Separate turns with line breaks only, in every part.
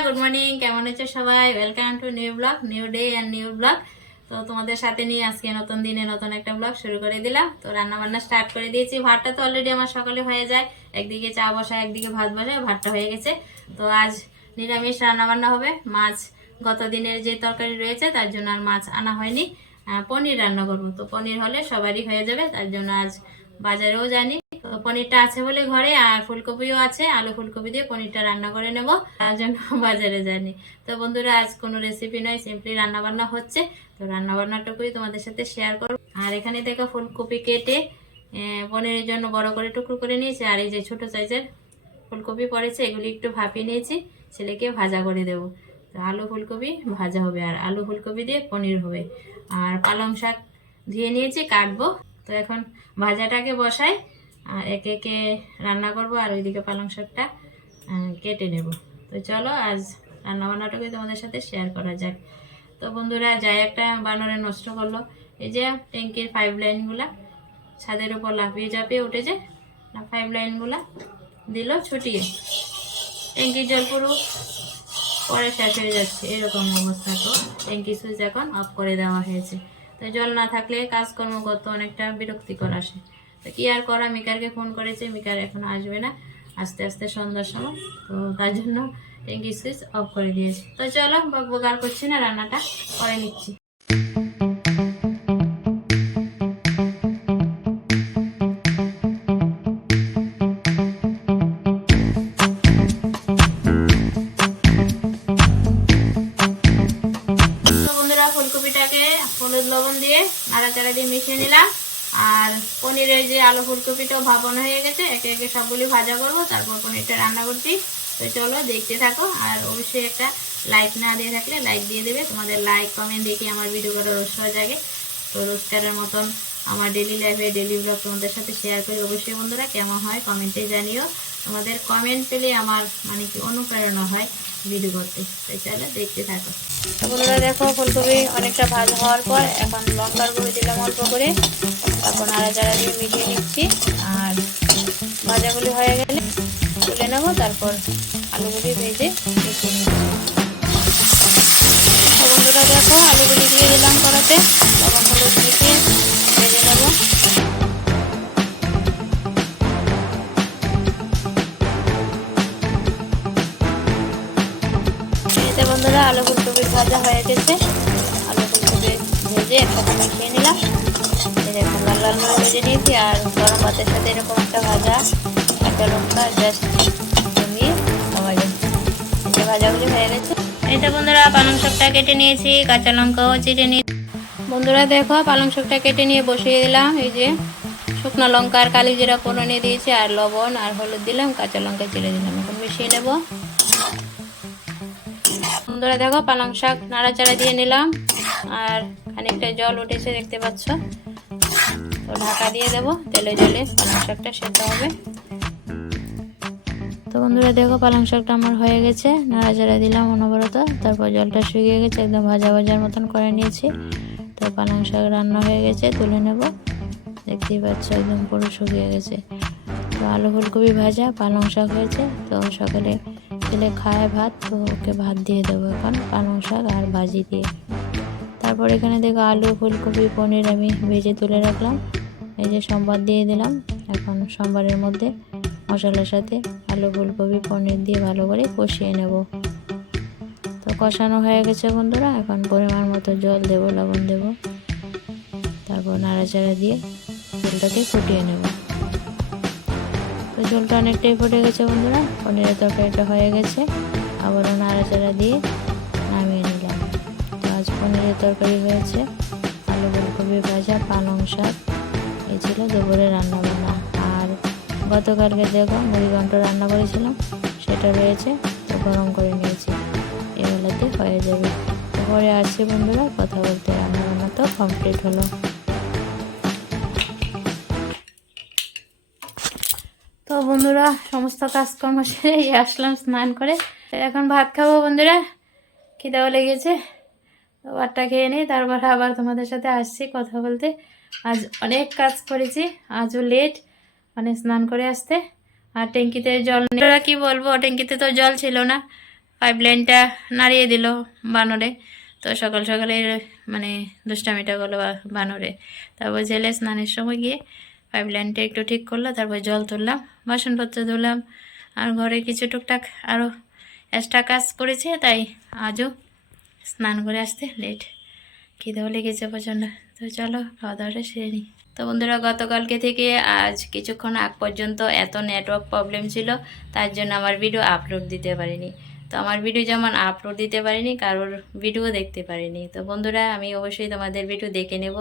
Good morning কেমন আছো সবাই? Welcome to new blog new day and new blog তো তোমাদের সাথে নিয়ে আজকে নতুন দিনে নতুন একটা ব্লগ শুরু করে দিলাম। তো রান্না বান্না স্টার্ট করে দিয়েছি। ভাতটা তো অলরেডি আমার সকালে হয়ে যায়। একদিকে চা বসায়, একদিকে ভাত বসায়, ভাতটা হয়ে গেছে। তো আজ নিরামিষ রান্না বান্না হবে। মাছ গত দিনের যে তরকারি রয়েছে, তার জন্য আর মাছ আনা হয়নি। পনির রান্না করব। তো পনির হলে সবারই হয়ে যাবে, তার জন্য আজ বাজারেও জানি পনিরটা আছে বলে ঘরে, আর ফুলকপিও আছে, আলু ফুলকপি দিয়ে পনিরটা রান্না করে নেব। তার জন্য বাজারে জানি তো বন্ধুরা, আজ কোনো রেসিপি নয় সিম্পলি রান্না বান্না হচ্ছে। তো রান্না বান্নাটুকুই তোমাদের সাথে শেয়ার করব। আর এখানে থেকে ফুলকপি কেটে পনিরের জন্য বড় করে টুকরো করে নিয়েছি। আর এই যে ছোট সাইজের ফুলকপি পড়েছে, এগুলি একটু ভাপিয়ে নিয়েছি, ছেলেকে ভাজা করে দেবো। তো আলু ফুলকপি ভাজা হবে, আর আলু ফুলকপি দিয়ে পনির হবে। আর পালং শাক ধুয়ে নিয়েছি, কাটবো। তো এখন ভাজাটাকে বসাই। আর একে একে রান্না করব আর ওইদিকে পালং শাকটা কেটে নেব। তো চলো, আজ রান্না বান্নাটাকে তোমাদের সাথে শেয়ার করা যাক। তো বন্ধুরা, যাই একটা বানরে নষ্ট করল, এই যে ট্যাঙ্কির পাইপ লাইনগুলা ছাদের উপর লাফিয়ে চাপিয়ে উঠেছে, না পাইপ লাইনগুলা দিল ছুটিয়ে। ট্যাঙ্কির জল পুরো পরে শেষ হয়ে যাচ্ছে, এরকম অবস্থা তো। ট্যাঙ্কি সুইচ এখন অফ করে দেওয়া হয়েছে। তো জল না থাকলে কাজকর্ম করতে অনেকটা বিরক্তিকর আসে। কি আর করা? মিকারকে ফোন করেছে, মিকার এখন আসবে না। আস্তে আস্তে সন্ধ্যার সময়, তো তার জন্য ট্যাঙ্কি সুইচ অফ করে দিয়েছে। তো চলো বকবকার করছি না রান্নাটা করে নিচ্ছি। হলুদ লবণ দিয়ে নাড়াচাড়া দিয়ে মিশিয়ে নিলাম। আর পনিরের যে আলু ফুলকপিটাও ভাপানো হয়ে গেছে, একে একে সবগুলি ভাজা করব, তারপর পনিরটা রান্না করছি। তো চলো দেখতে থাকো, আর অবশ্যই একটা লাইক না দিয়ে থাকলে লাইক দিয়ে দেবে। তোমাদের লাইক কমেন্ট দেখে আমার ভিডিও করার উৎসাহ জাগে। তো রোজকারের মতন আমার ডেলি লাইফে ডেলি ব্লগ তোমাদের সাথে শেয়ার করি। অবশ্যই বন্ধুরা, কেমন হয় কমেন্টে জানিও। তোমাদের কমেন্ট পেলে আমার মানে কি অনুপ্রেরণা হয় ভিডিও করতে। তাই চলো দেখতে থাকো। বন্ধুরা দেখো, ফুলকপি অনেকটা ভাজা হওয়ার পর এখন লঙ্কার গুঁড়ো দিলাম অল্প করে। তারপর নাড়াচাড়া দিয়ে মিশিয়ে নিচ্ছি। আর ভাজাগুলি হয়ে গেলে তুলে নেব, তারপর আলুগুলি ভেজে মিশিয়ে নিচ্ছি বন্ধুরা দেখো, আলুগুলি দিয়ে দিলাম কড়াতে। লবণ হলুদ মিশিয়ে এতে বন্ধুরা, আলু ফুলকপি ভাজা হয়ে গেছে। আলু ফুলকপি ভেজে একসাথে মিশিয়ে নিলাম। দেখুন, লাল লাল করে ভেজে নিয়েছি, আর গরম ভাতের সাথে এরকম একটা ভাজা একটা লঙ্কা জাস্ট জমিয়ে খাওয়া ভাজাগুলি হয়ে গেছে। এটা বন্ধুরা, পালং শাকটা কেটে নিয়েছি, কাঁচা লঙ্কাও চিটে নিয়ে বন্ধুরা, দেখো, পালং শাকটা কেটে নিয়ে বসিয়ে দিলাম। এই যে শুকনো লঙ্কা আর কালি জিরা ফোড়নে দিয়েছি, আর লবণ আর হলুদ দিলাম, কাঁচা লঙ্কা চিড়ে দিলাম। এখন মিশিয়ে নেব। বন্ধুরা দেখো, পালং শাক নাড়াচাড়া দিয়ে নিলাম। আর খানিকটা জল উঠেছে, দেখতে পাচ্ছ? তো ঢাকা দিয়ে দেব, তেলে জলে পালং শাকটা সেদ্ধ হবে। তো বন্ধুরা, দেখো, পালং শাকটা আমার হয়ে গেছে, নাড়াচাড়া দিলাম অনবরত। তারপর জলটা শুকিয়ে গেছে, একদম ভাজা ভাজার মতন করে নিয়েছি। তো পালং শাক রান্না হয়ে গেছে, তুলে নেব। দেখতেই পাচ্ছ, একদম পুরো শুকিয়ে গেছে। তো আলু ফুলকপি ভাজা, পালং শাক হয়েছে। তো সকালে ছেলে খায় ভাত, তো ওকে ভাত দিয়ে দেবো এখন পালং শাক আর ভাজি দিয়ে। তারপর এখানে দেখো আলু, ফুলকপি, পনির আমি ভেজে তুলে রাখলাম। এই যে সম্বার দিয়ে দিলাম, এখন সম্বারের মধ্যে মশলার সাথে আলু, ফুলকপি, পনির দিয়ে ভালো করে কষিয়ে নেব। তো কষানো হয়ে গেছে বন্ধুরা, এখন পরিমাণ মতো জল দেবো, লবণ দেবো। তারপর নাড়াচাড়া দিয়ে জলটাকে ফুটিয়ে নেব। ঝোলটা অনেকটাই ফুটে গেছে, বন্ধুরা। পনিরের তরকারিটা হয়ে গেছে। আবারও নাড়াচাড়া দিয়ে নামিয়ে নিলাম। তো আজ পনিরের তরকারি হয়েছে আলু ফুলকপি ভাজা, পালং শাক। এই ছিল দুপুরে রান্না বান্না আর গতকালকে দেখো মুড়িঘণ্ট রান্না করেছিলাম, সেটা রয়েছে, তো গরম করে নিয়েছি। এবেলাতে হয়ে যাবে। পরে আসছি বন্ধুরা, কথা বলতে। রান্না বান্না তো কমপ্লিট হলো। তো বন্ধুরা, সমস্ত কাজকর্ম সেরে আসলাম স্নান করে। এখন ভাত খাব বন্ধুরা খিদাও লেগেছে। তো ভাতটা খেয়ে নিই, তারপর আবার তোমাদের সাথে আসছি কথা বলতে। আজ অনেক কাজ করেছি, আজও লেট মানে স্নান করে আসতে। আর ট্যাঙ্কিতে জল ওরা কি বলব, ট্যাঙ্কিতে তো জল ছিল না। পাইপ লাইনটা নাড়িয়ে দিল বানরে। তো সকাল সকালে মানে দুষ্টামিটা করল বানরে। তারপর জেলে স্নানের সময় গিয়ে পাইপ লাইনটা একটু ঠিক করল, তারপর জল তুললাম, বাসনপত্র ধুলাম, আর ঘরে কিছু টুকটাক আরও এক্সট্রা কাজ করেছে, তাই আজও স্নান করে আসতে লেট খিদেও লেগেছে প্রচণ্ড। তো চলো, খাওয়া দাওয়াটা সেরে নিই। তো বন্ধুরা, গতকালকে থেকে আজ কিছুক্ষণ আগ পর্যন্ত এত নেটওয়ার্ক প্রবলেম ছিল, তার জন্য আমার ভিডিও আপলোড দিতে পারিনি। তো আমার ভিডিও যেমন আপলোড দিতে পারিনি, কারোর ভিডিও দেখতে পারিনি। তো বন্ধুরা, আমি অবশ্যই তোমাদের ভিডিও দেখে নেব।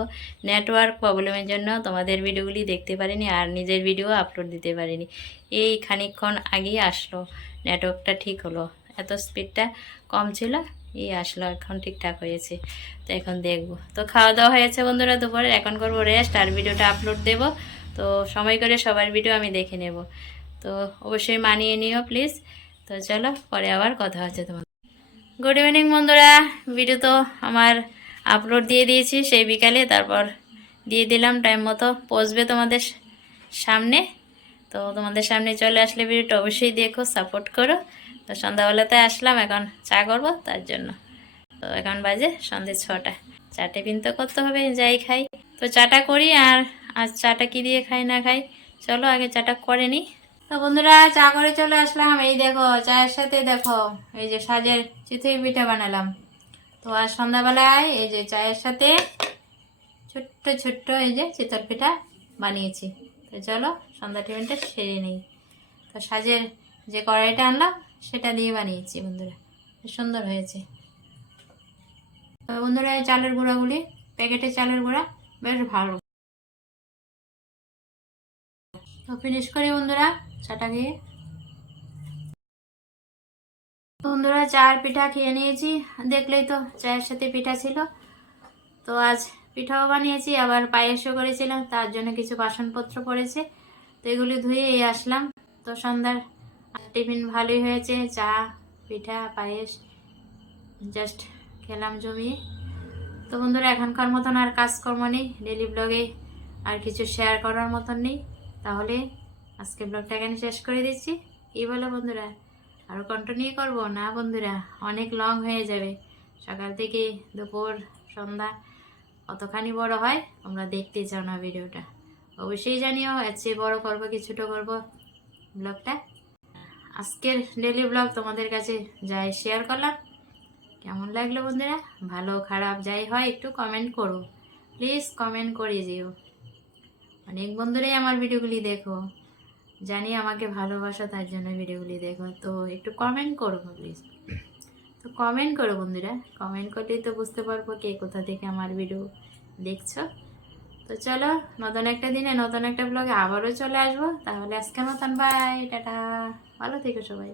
নেটওয়ার্ক প্রবলেমের জন্য তোমাদের ভিডিওগুলি দেখতে পারিনি আর নিজের ভিডিও আপলোড দিতে পারিনি। এই খানিকক্ষণ আগেই আসলো। নেটওয়ার্কটা ঠিক হলো। এত স্পিডটা কম ছিল, এই আসলো, এখন ঠিকঠাক হয়েছে। তো এখন দেখব। তো খাওয়া দাওয়া হয়েছে বন্ধুরা দুপুরে, এখন করব রেস্ট আর ভিডিওটা আপলোড দেব। তো সময় করে সবার ভিডিও আমি দেখে নেব। তো অবশ্যই মানিয়ে নিও প্লিজ তো চলো, পরে আবার কথা হচ্ছে তোমার গুড ইভিনিং বন্ধুরা। ভিডিও তো আমার আপলোড দিয়ে দিয়েছি সেই বিকালে, তারপর দিয়ে দিলাম টাইম মতো। পৌঁছবে তোমাদের সামনে। তো তোমাদের সামনে চলে আসলে ভিডিওটা অবশ্যই দেখো সাপোর্ট করো। তো সন্ধ্যাবেলাতে আসলাম, এখন চা করব, তার জন্য। তো এখন বাজে সন্ধ্যে ছটা। চা টিফিন তো করতে হবে, যাই খাই। তো চাটা করি, আর আজ চাটা কি দিয়ে খাই, না খাই? চলো, আগে চাটা করে নিই। তো বন্ধুরা, চা করে চলে আসলাম। এই দেখো, চায়ের সাথে দেখো, এই যে সাজের চিতই পিঠা বানালাম। তো আজ সন্ধ্যাবেলায় এই যে চায়ের সাথে ছোট্ট ছোট্ট এই যে চিতল পিঠা বানিয়েছি। তো চলো, সন্ধ্যা টিফিনটা সেরে নিই। তো সাজের যে কড়াইটা আনলাম, সেটা দিয়ে বানিয়েছি বন্ধুরা। সুন্দর হয়েছে। তো বন্ধুরা, এই চালের গুঁড়াগুলি প্যাকেটের চালের গুঁড়া, বেশ ভালো। তো ফিনিশ করি বন্ধুরা, চাটা খেয়ে। বন্ধুরা, চার পিঠা খেয়ে নিয়েছি। দেখলেই তো চায়ের সাথে পিঠা ছিল। তো আজ পিঠাও বানিয়েছি, আবার পায়েসও করেছিলাম, তার জন্য কিছু বাসনপত্র পড়েছে। তো এগুলি ধুয়ে এই আসলাম। তো সন্ধ্যার টিফিন ভালোই হয়েছে, চা, পিঠা, পায়েস জাস্ট খেলাম জমিয়ে। তো বন্ধুরা, এখনকার মতন আর কাজকর্ম নেই ডেলি ব্লগে আর কিছু শেয়ার করার মতন নেই। তাহলে আজকে ব্লগটা এখানে শেষ করে দিচ্ছি। কী বলো বন্ধুরা আরও কন্টিনিউ করব? না বন্ধুরা, অনেক লং হয়ে যাবে। সকাল থেকে দুপুর, সন্ধ্যা কতখানি বড় হয়, তোমরা দেখতে চাও না ভিডিওটা। অবশ্যই জানিও, এর চেয়ে বড় করব কি ছোটো করব ব্লগটা আজকের ডেলি ব্লগ তোমাদের কাছে যাই শেয়ার করলাম। কেমন লাগল বন্ধুরা? ভালো, খারাপ, যাই হয়, একটু কমেন্ট করো। প্লিজ কমেন্ট করে যেও অনেক বন্ধুরাই আমার ভিডিওগুলি দেখো। জানি আমাকে ভালোবাসা, তার জন্য ভিডিওগুলি দেখো। তো একটু কমেন্ট করো প্লিজ তো কমেন্ট করো বন্ধুরা। কমেন্ট করলেই তো বুঝতে পারব কে কোথা থেকে আমার ভিডিও দেখছ। তো চলো, নতুন একটা দিনে নতুন একটা ব্লগে আবারও চলে আসব। তাহলে আজকে মতন বাই টাটা। ভালো থেকো সবাই।